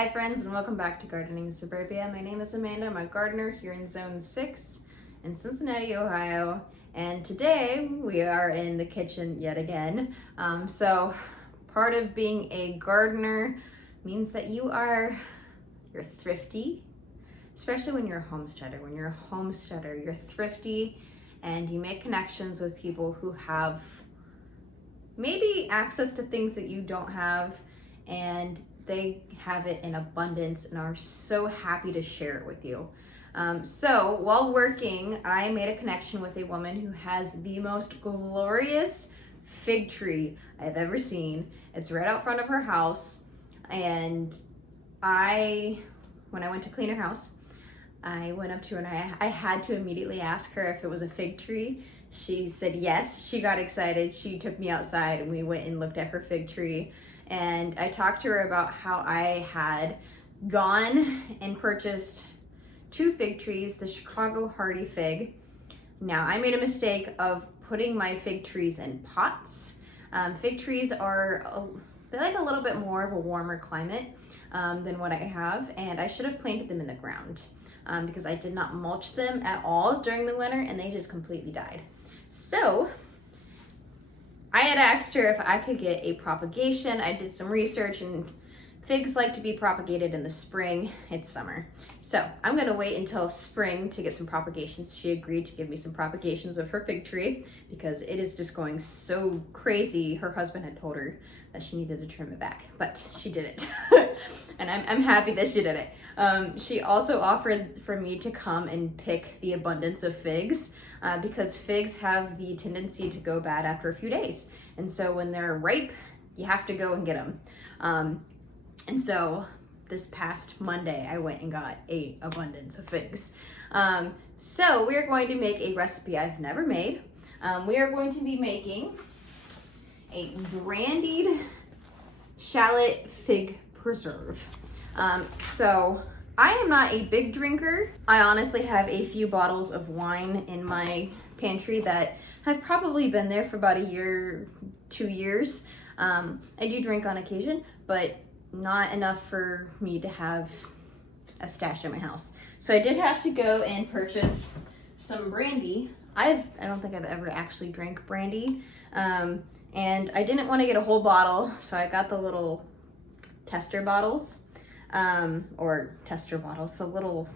Hi friends, and welcome back to Gardening in Suburbia. My name is Amanda. I'm a gardener here in Zone 6 in Cincinnati, Ohio. And today we are in the kitchen yet again. So part of being a gardener means that you're thrifty, especially when you're a homesteader. When you're a homesteader, you're thrifty and you make connections with people who have maybe access to things that you don't have, and they have it in abundance and are so happy to share it with you. So while working, I made a connection with a woman who has the most glorious fig tree I've ever seen. It's right out front of her house, and when I went to clean her house, I went up to her and I had to immediately ask her if it was a fig tree. She said yes. She got excited. She took me outside and we went and looked at her fig tree. And I talked to her about how I had gone and purchased 2 fig trees, the Chicago hardy fig. Now, I made a mistake of putting my fig trees in pots. Fig trees they like a little bit more of a warmer climate than what I have, and I should have planted them in the ground because I did not mulch them at all during the winter and they just completely died. So I had asked her if I could get a propagation. I did some research, and figs like to be propagated in the spring. It's summer. So I'm gonna wait until spring to get some propagations. She agreed to give me some propagations of her fig tree because it is just going so crazy. Her husband had told her that she needed to trim it back, but she did it. And I'm happy that she did it. She also offered for me to come and pick the abundance of figs because figs have the tendency to go bad after a few days. And so when they're ripe, you have to go and get them. And so this past Monday, I went and got an abundance of figs. So we're going to make a recipe I've never made. We are going to be making a brandied shallot fig preserve. So I am not a big drinker. I honestly have a few bottles of wine in my pantry that have probably been there for about a year, 2 years. I do drink on occasion, but not enough for me to have a stash in my house. So I did have to go and purchase some brandy. I don't think I've ever actually drank brandy. And I didn't want to get a whole bottle, so I got the little tester bottles. The little,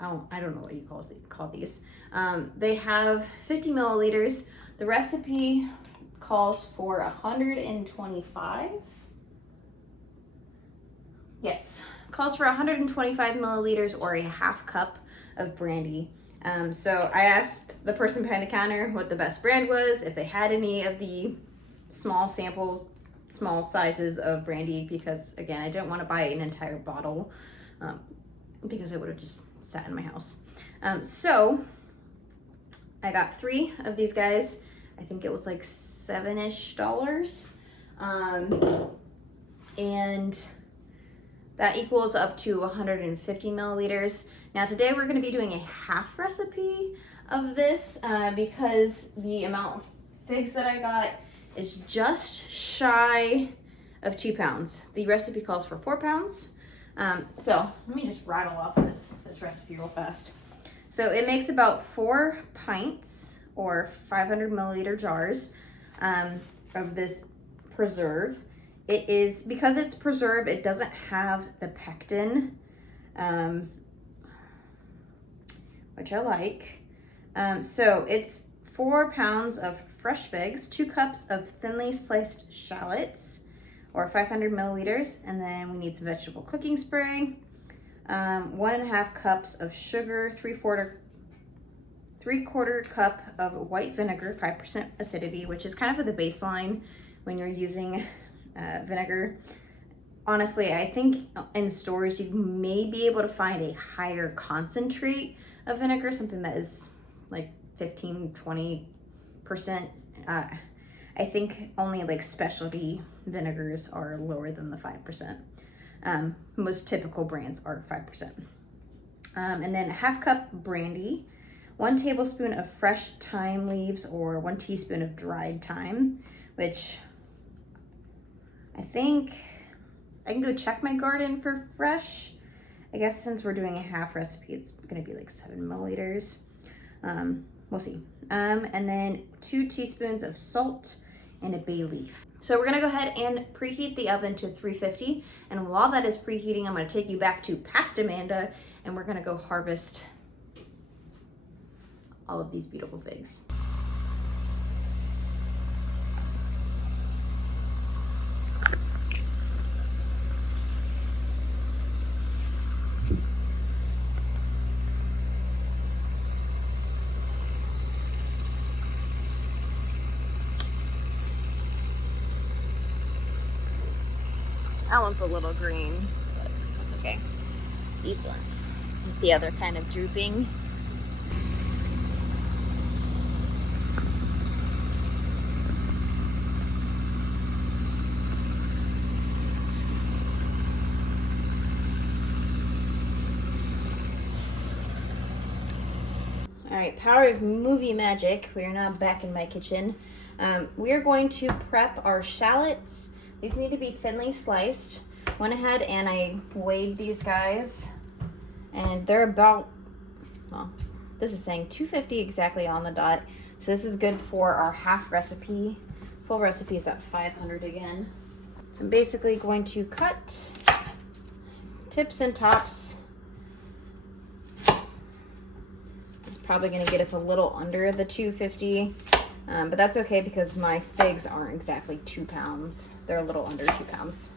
I don't know what you call these. They have 50 milliliters. The recipe calls for 125. Yes, calls for 125 milliliters or a half cup of brandy. So I asked the person behind the counter what the best brand was, if they had any of the small samples, small sizes of brandy, because again, I didn't want to buy an entire bottle because it would have just sat in my house. So I got 3 of these guys. I think it was like $7-ish. And that equals up to 150 milliliters. Now today we're gonna be doing a half recipe of this because the amount of figs that I got is just shy of 2 pounds. The recipe calls for 4 pounds. So let me just rattle off this recipe real fast. So it makes about 4 pints or 500 milliliter jars of this preserve. It is, because it's preserved, it doesn't have the pectin, which I like. So it's 4 pounds of fresh figs, 2 cups of thinly sliced shallots, or 500 milliliters, and then we need some vegetable cooking spray, 1.5 cups of sugar, 3/4 cup of white vinegar, 5% acidity, which is kind of the baseline when you're using vinegar. Honestly, I think in stores you may be able to find a higher concentrate of vinegar, something that is like 15-20%. I think only like specialty vinegars are lower than the 5%. Most typical brands are 5%. And then 1/2 cup brandy, 1 tablespoon of fresh thyme leaves or 1 teaspoon of dried thyme, which I think I can go check my garden for fresh. I guess since we're doing a half recipe, it's gonna be like 7 milliliters. We'll see. And then 2 teaspoons of salt and a bay leaf. So we're gonna go ahead and preheat the oven to 350. And while that is preheating, I'm gonna take you back to past Amanda and we're gonna go harvest all of these beautiful figs. That one's a little green, but that's okay. These ones, you see how they're kind of drooping. All right, power of movie magic. We are now back in my kitchen. We are going to prep our shallots. These need to be thinly sliced. Went ahead and I weighed these guys, and they're about, well, this is saying 250 exactly on the dot. So this is good for our half recipe. Full recipe is at 500 again. So I'm basically going to cut tips and tops. It's probably going to get us a little under the 250. But that's okay because my figs aren't exactly 2 pounds. They're a little under 2 pounds.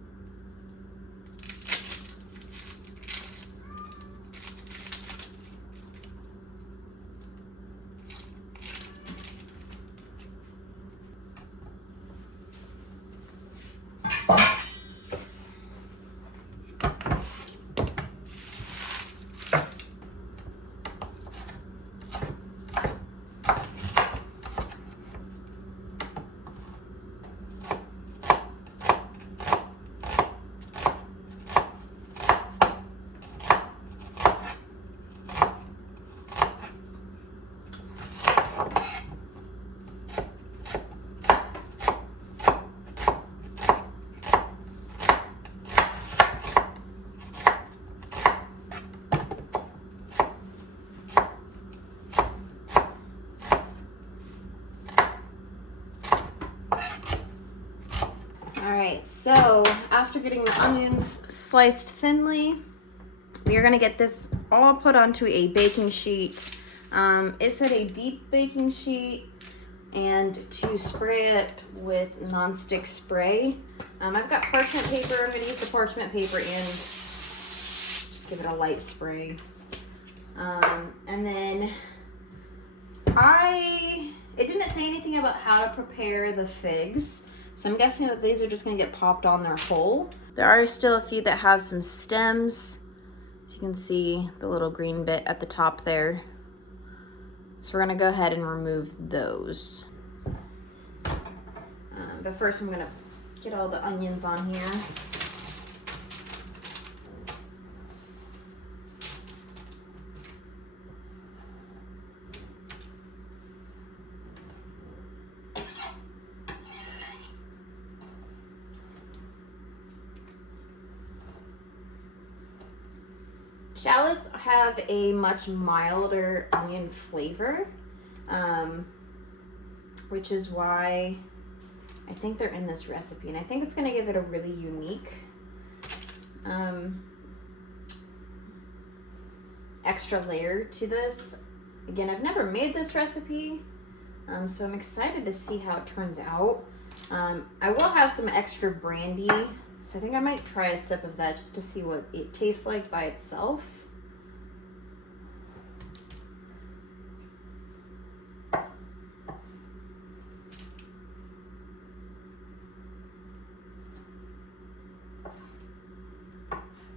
Alright, so after getting the onions sliced thinly, we are going to get this all put onto a baking sheet. It said a deep baking sheet and to spray it with nonstick spray. I've got parchment paper. I'm going to use the parchment paper and just give it a light spray. And then it didn't say anything about how to prepare the figs. So I'm guessing that these are just going to get popped on their whole. There are still a few that have some stems. So you can see the little green bit at the top there. So we're going to go ahead and remove those. But first I'm going to get all the onions on here. Shallots have a much milder onion flavor, which is why I think they're in this recipe, and I think it's going to give it a really unique extra layer to this. Again, I've never made this recipe, so I'm excited to see how it turns out. I will have some extra brandy, so I think I might try a sip of that just to see what it tastes like by itself.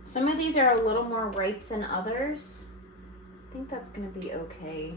Some of these are a little more ripe than others. I think that's going to be okay.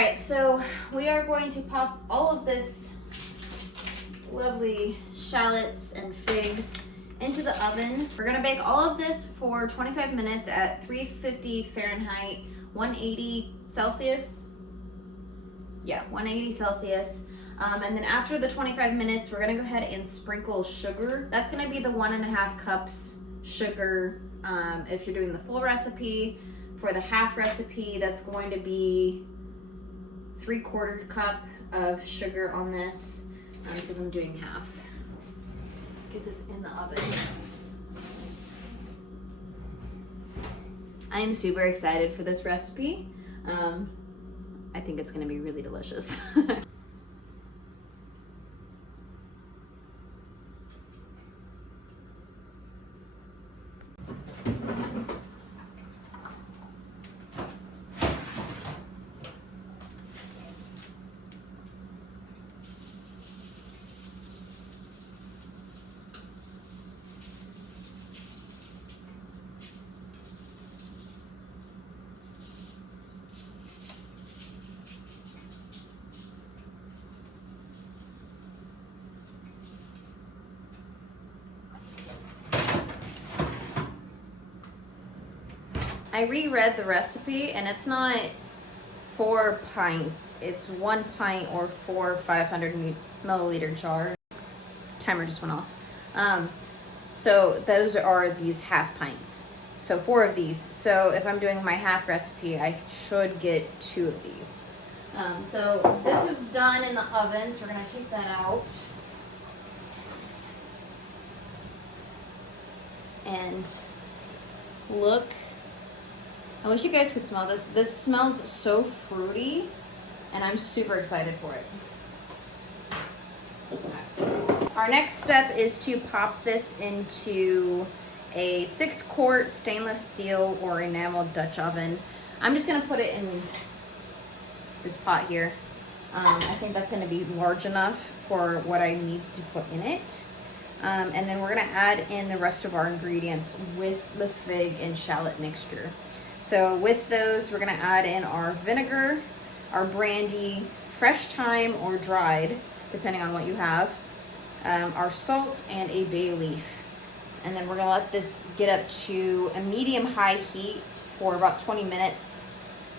right, so we are going to pop all of this lovely shallots and figs into the oven. We're gonna bake all of this for 25 minutes at 350 Fahrenheit, 180 Celsius. Yeah, 180 Celsius. And then after the 25 minutes, we're gonna go ahead and sprinkle sugar. That's gonna be the 1.5 cups sugar if you're doing the full recipe. For the half recipe, that's going to be 3/4 cup of sugar on this because I'm doing half. So let's get this in the oven. I am super excited for this recipe. I think it's gonna be really delicious. I reread the recipe and it's not 4 pints, it's 1 pint or 4 500 milliliter jars. Timer just went off. So those are these half pints. So 4 of these. So if I'm doing my half recipe, I should get 2 of these. So this is done in the oven, so we're gonna take that out. And look, I wish you guys could smell this. This smells so fruity, and I'm super excited for it. Our next step is to pop this into a 6-quart stainless steel or enameled Dutch oven. I'm just gonna put it in this pot here. I think that's gonna be large enough for what I need to put in it. And then we're gonna add in the rest of our ingredients with the fig and shallot mixture. So with those, we're gonna add in our vinegar, our brandy, fresh thyme or dried, depending on what you have, our salt, and a bay leaf. And then we're gonna let this get up to a medium-high heat for about 20 minutes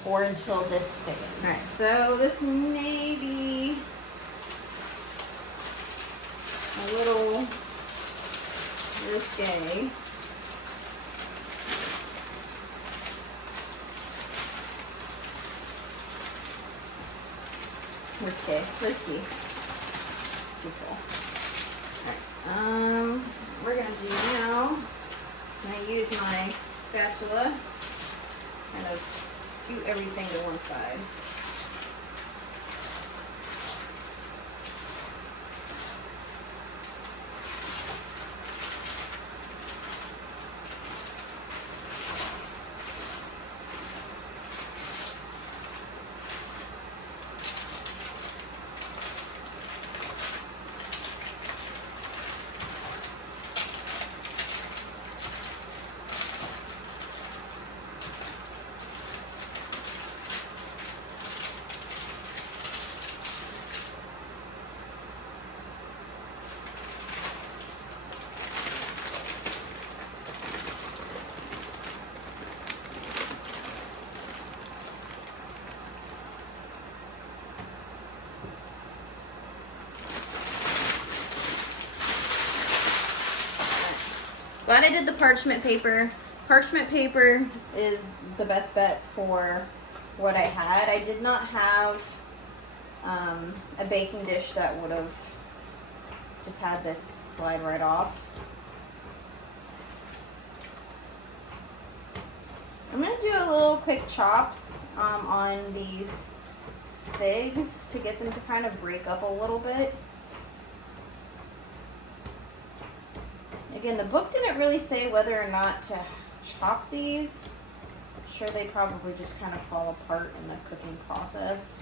or until this thickens. All right, so this may be a little risque. Risky. Beautiful. Alright, we're gonna do now, I'm gonna use my spatula, kind of scoot everything to one side. Glad I did the parchment paper. Parchment paper is the best bet for what I had. I did not have a baking dish that would have just had this slide right off. I'm going to do a little quick chops on these figs to get them to kind of break up a little bit. Again, the book didn't really say whether or not to chop these. I'm sure they probably just kind of fall apart in the cooking process.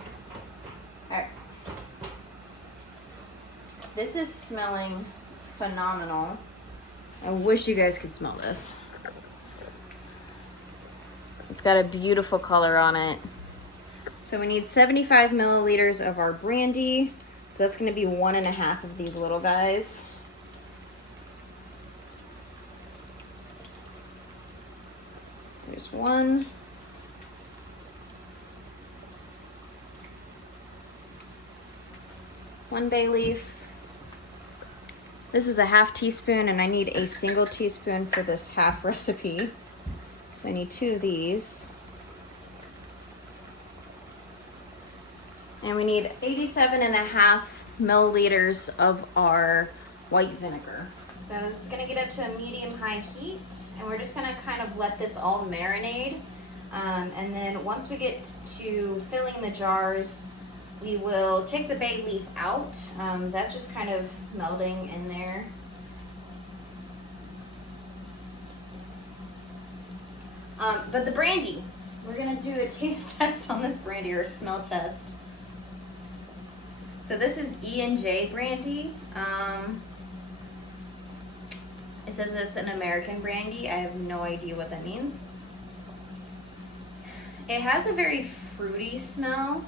All right. This is smelling phenomenal. I wish you guys could smell this. It's got a beautiful color on it. So we need 75 milliliters of our brandy. So that's gonna be 1.5 of these little guys. There's one. One bay leaf. This is a 1/2 teaspoon and I need a single teaspoon for this half recipe. So I need 2 of these. And we need 87.5 milliliters of our white vinegar. So this is gonna get up to a medium-high heat, and we're just gonna kind of let this all marinate. And then once we get to filling the jars, we will take the bay leaf out. That's just kind of melting in there. But the brandy, we're gonna do a taste test on this brandy, or a smell test. So this is E&J brandy. It says it's an American brandy. I have no idea what that means. It has a very fruity smell.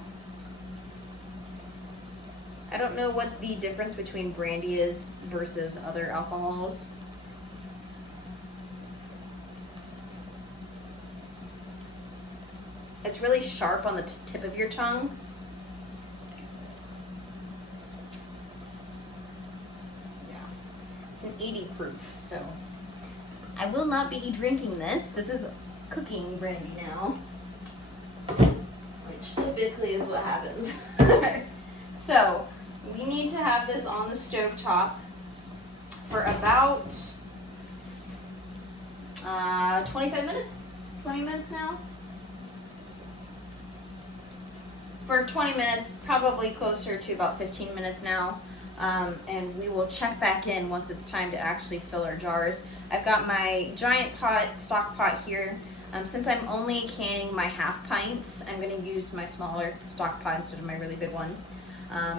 I don't know what the difference between brandy is versus other alcohols. It's really sharp on the tip of your tongue. Yeah, it's an 80 proof, so I will not be drinking this. This is cooking brandy now, which typically is what happens. So we need to have this on the stove top for about 25 minutes, 20 minutes now. For 20 minutes, probably closer to about 15 minutes now. And we will check back in once it's time to actually fill our jars. I've got my giant pot, stock pot here. Since I'm only canning my 1/2 pints, I'm gonna use my smaller stock pot instead of my really big one,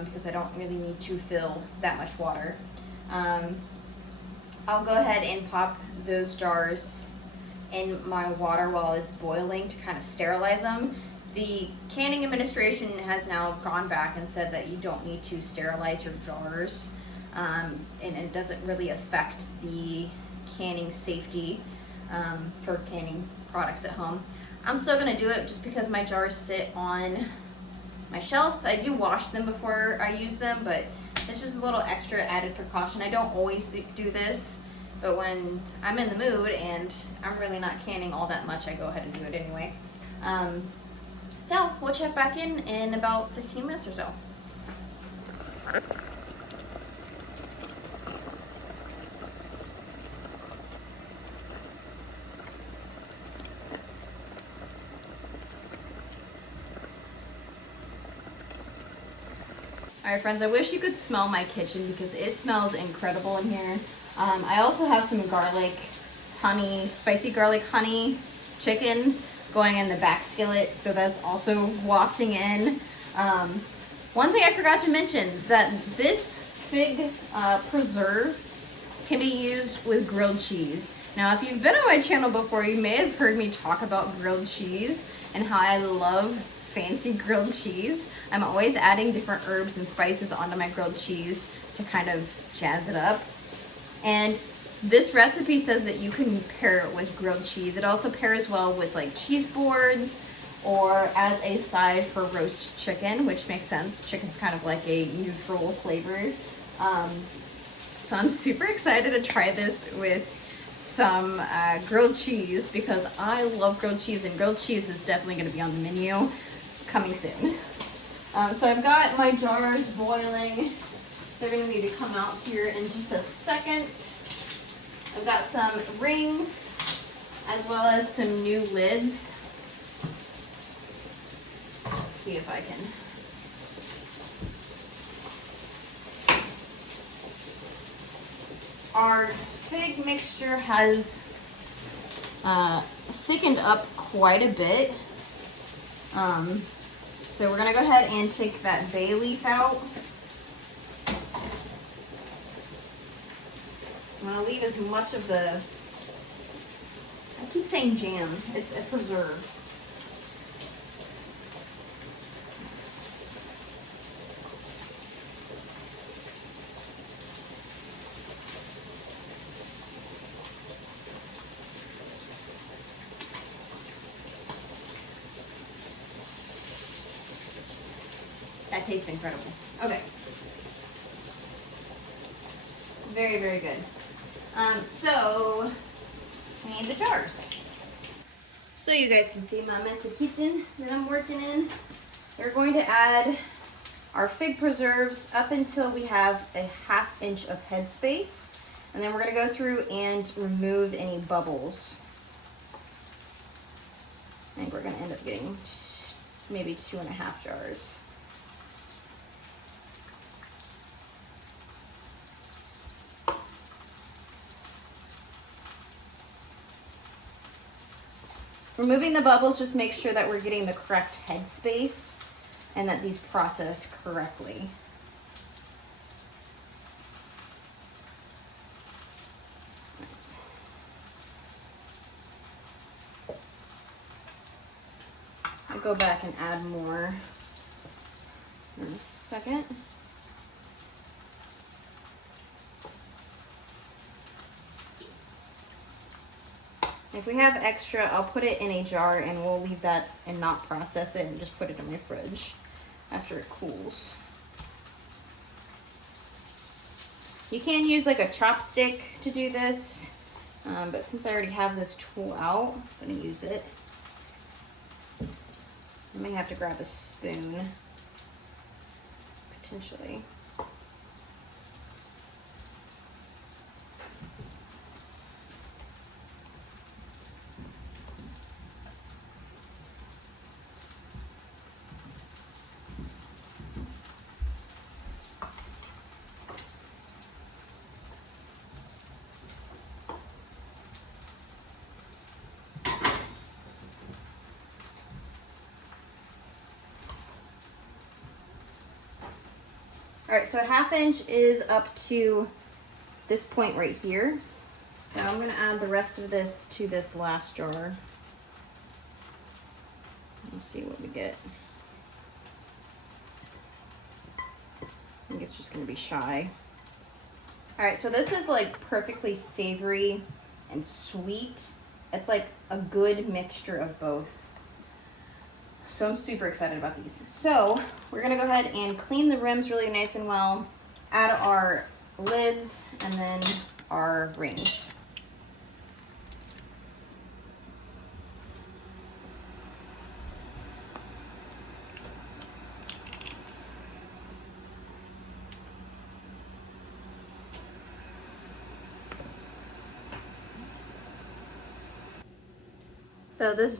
because I don't really need to fill that much water. I'll go ahead and pop those jars in my water while it's boiling to kind of sterilize them. The canning administration has now gone back and said that you don't need to sterilize your jars, and it doesn't really affect the canning safety for canning products at home. I'm still gonna do it just because my jars sit on my shelves. I do wash them before I use them, but it's just a little extra added precaution. I don't always do this, but when I'm in the mood and I'm really not canning all that much, I go ahead and do it anyway. So we'll check back in about 15 minutes or so. All right, friends, I wish you could smell my kitchen because it smells incredible in here. I also have some garlic honey, spicy garlic honey chicken going in the back skillet, so that's also wafting in. One thing I forgot to mention, that this fig preserve can be used with grilled cheese. Now, if you've been on my channel before, you may have heard me talk about grilled cheese and how I love fancy grilled cheese. I'm always adding different herbs and spices onto my grilled cheese to kind of jazz it up. And this recipe says that you can pair it with grilled cheese. It also pairs well with like cheese boards or as a side for roast chicken, which makes sense. Chicken's kind of like a neutral flavor. So I'm super excited to try this with some grilled cheese because I love grilled cheese, and grilled cheese is definitely going to be on the menu coming soon. So I've got my jars boiling. They're going to need to come out here in just a second. I've got some rings as well as some new lids. Let's see if I can. Our fig mixture has thickened up quite a bit. So we're gonna go ahead and take that bay leaf out. I'm gonna leave as much of the, I keep saying jam, it's a preserve. that tastes incredible. Okay. Very, very good. So I need the jars. So you guys can see my messy kitchen that I'm working in. We're going to add our fig preserves up until we have a 1/2 inch of headspace. And then we're gonna go through and remove any bubbles. I think we're gonna end up getting maybe 2.5 jars. Removing the bubbles just makes sure that we're getting the correct headspace and that these process correctly. I'll go back and add more in a second. If we have extra, I'll put it in a jar and we'll leave that and not process it and just put it in my fridge after it cools. You can use like a chopstick to do this, but since I already have this tool out, I'm gonna use it. I may have to grab a spoon, potentially. All right, so a 1/2 inch is up to this point right here. So I'm gonna add the rest of this to this last jar. Let's see what we get. I think it's just gonna be shy. All right, so this is like perfectly savory and sweet. It's like a good mixture of both. So I'm super excited about these. So we're gonna go ahead and clean the rims really nice and well, add our lids and then our rings. So this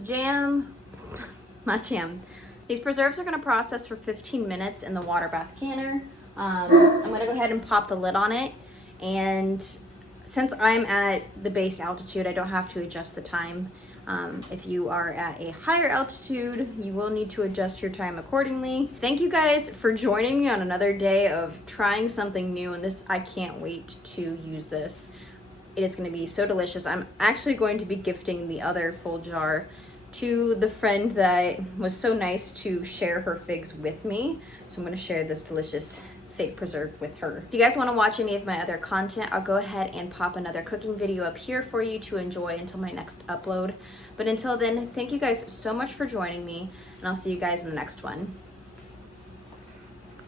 these preserves are gonna process for 15 minutes in the water bath canner. I'm gonna go ahead and pop the lid on it. And since I'm at the base altitude, I don't have to adjust the time. If you are at a higher altitude, you will need to adjust your time accordingly. Thank you guys for joining me on another day of trying something new, and I can't wait to use this. It is gonna be so delicious. I'm actually going to be gifting the other full jar to the friend that was so nice to share her figs with me. So I'm gonna share this delicious fig preserve with her. If you guys wanna watch any of my other content, I'll go ahead and pop another cooking video up here for you to enjoy until my next upload. But until then, thank you guys so much for joining me, and I'll see you guys in the next one.